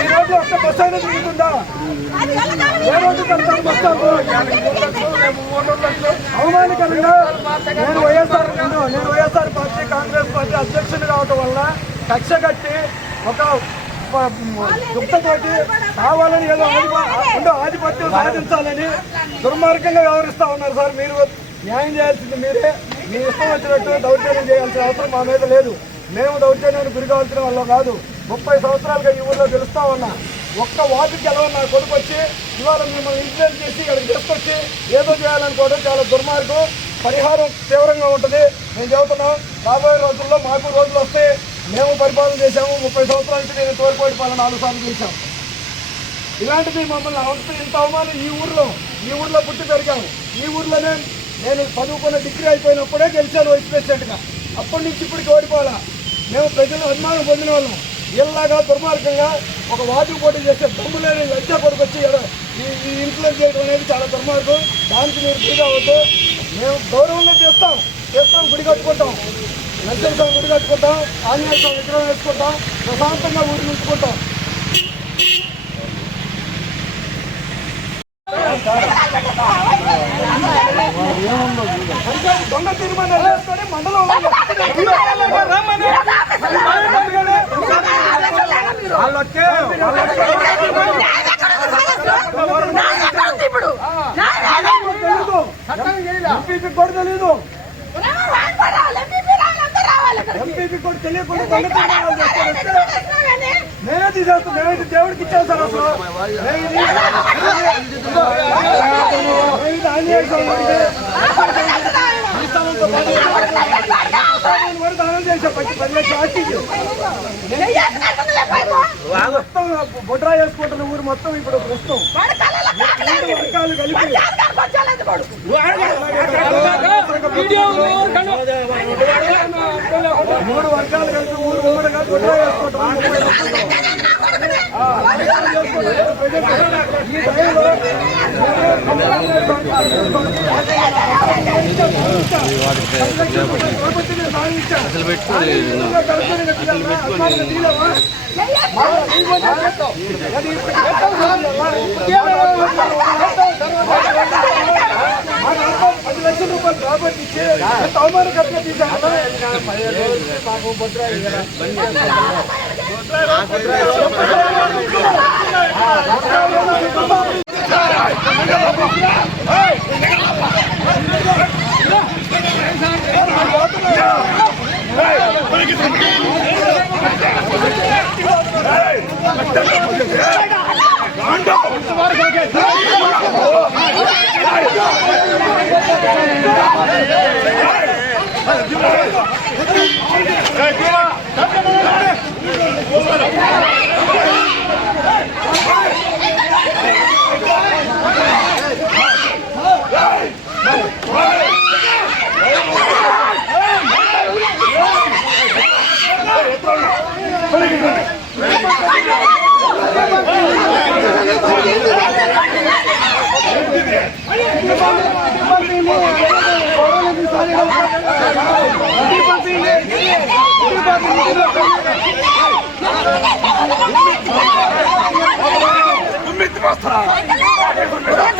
ఈ రోజు ఒక ఒక్క అయినా తిరుగుతుందా ఏ రోజు కడతారు బస్ అవమానకరంగా నేను వైఎస్ఆర్ నేను వైఎస్ఆర్ పార్టీ కాంగ్రెస్ పార్టీ అధ్యక్షుడు కావటం వల్ల కక్ష కట్టి ఒక దుఃఖతోటి కావాలని ఏదో ఆధిప- ఆధిపత్యం సాధించాలని దుర్మార్గంగా వ్యవహరిస్తా ఉన్నారు సార్. మీరు న్యాయం చేయాల్సింది మీరే. మీ ఇష్టం వచ్చినట్టు దౌర్జన్యం చేయాల్సిన అవసరం మా మీద లేదు. మేము దౌర్జన్యానికి గురి కావాల్సిన వాళ్ళం కాదు. ముప్పై సంవత్సరాలుగా ఈ ఊళ్ళో తెలుస్తా ఉన్నా. ఒక్క వాటికి గెలవని నా కొడుకు వచ్చి ఇవాళ మిమ్మల్ని ఇన్సిడెంట్ చేసి ఇక్కడికి తీసుకొచ్చి ఏదో చేయాలనుకోవడం చాలా దుర్మార్గం. పరిహారం తీవ్రంగా ఉంటుంది. మేము చెబుతున్నాం రాబోయే రోజుల్లో మాకు రోజులు వస్తే మేము పరిపాలన చేశాము. ముప్పై సంవత్సరాల నుంచి నేను తోడుకోటి పాలన నాలుగు సార్లు చేశాం. ఇలాంటిది మమ్మల్ని అవసరం ఇంత అవమానం ఈ ఊర్లో ఈ ఊర్లో పుట్టి పెరిగాము ఈ ఊర్లోనే నేను చదువుకున్న డిగ్రీ అయిపోయినప్పుడే గెలిచాను వైస్ ప్రెసిడెంట్గా. అప్పటి నుంచి ఇప్పటికి ఓడిపోవాలా? మేము ప్రజలు అభిమానం పొందిన వాళ్ళం. ఇలాగా దుర్మార్గంగా ఒక వార్డు పోటీ చేసే దమ్ములేని లజ్జ కొడుకు వచ్చి ఈ ఇన్ఫ్లుయెన్స్ చేయడం అనేది చాలా దుర్మార్గం. దానికి మీరు ఫ్రీగా అవ్వద్దు మేము గౌరవంగా చేస్తాం. చేస్తాం గుడి కట్టుకుంటాం. నరసింహ స్వామి గుడి కట్టుకుంటాం. ఆంజనేయ స్వామి విగ్రహం వేసుకుంటాం. ప్రశాంతంగా ఊరి నించుకుంటాం ఎంపీపీ కూడా తెలియదు ఎంపీపీ కూడా తెలియకుండా నేనే తీసేస్తాను నేనైతే దేవుడికి ఇచ్చేస్తాను అసలు నేను ఇది- బొడ్రా చేసుకుంటున్న ఊరు మొత్తం ఇప్పుడు ప్రస్తుతం మూడు వర్గాలు కలిపి ఊరు ఉమ్మడిగా బొడ్రా చేసుకుంటున్నాం ఆ, వర్గాలు చేసుకుంటాం. ప్రజలు ఈ టైంలో అసలు పెట్టుకోలేదు అసలు పెట్టుకోలేదు పది లక్షల రూపాయలు కాబట్టి ఇచ్చి ఎంత అవమానకరంగా తీశారు మాకు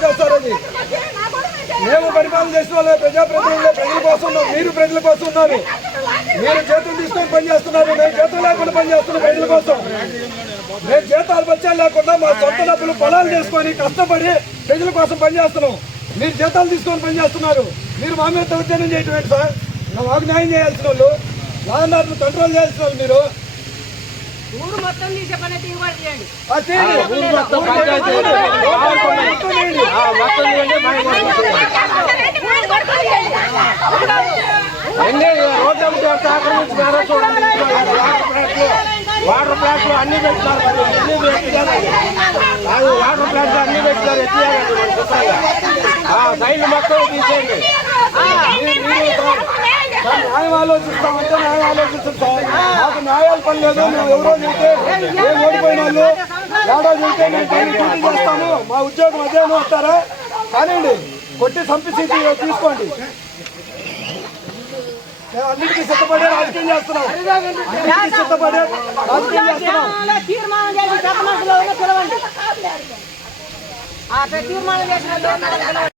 చేయండి మేము పరిపాలన చేసిన వాళ్ళే ప్రజాప్రతినిధులే ప్రజల కోసం మీరు ప్రజల కోసం ఉన్నారు. మీరు చేతులు తీసుకొని పనిచేస్తున్నారు మేము చేతులు లేకుండా పనిచేస్తున్నాం ప్రజల కోసం. మేము జీతాలు బచ్చాలు లేకుండా మా సొంత డబ్బులు పొలాలు చేసుకొని కష్టపడి ప్రజల కోసం పనిచేస్తున్నాం మీరు జీతాలు తీసుకొని పనిచేస్తున్నారు మీరు మా మీద దౌర్జన్యం చేయటం ఏంటి సార్? మాకు న్యాయం చేయాల్సిన వాళ్ళు వాహనాలను కంట్రోల్ చేయాల్సిన వాళ్ళు మీరు. ఊరు మొత్తం తీసే పని దిగుబడి చేయండి. చూడండి. వాటర్ ప్లాంట్లు అన్ని పెట్టినారు. అన్ని పెట్టినారు. వాటర్ ప్లాంట్లు అన్ని పెట్టినారు. ఎత్తియాలండి సైడ్లు మొత్తం తీసేయండి. న్యాయం ఆలోచిస్తామంటే ఆలోచిస్తాం మాకు న్యాయాలు పని లేదు మేము ఎవరో చెబితే మేము ఓడిపోయిన వాళ్ళు ఏడో చెబితే మేము పని డ్యూటీ చేస్తాము మా ఉద్యోగం అదేమో వస్తారా కానివ్వండి కొట్టి చంపి తీసుకోండి అన్నిటికీ సిద్ధపడే రాజకీయం చేస్తున్నాం అన్నిటికీ సిద్ధపడే రాజకీయం చేస్తున్నాం తీర్మానం చేసి పిలవండి తీర్మానం చేసిన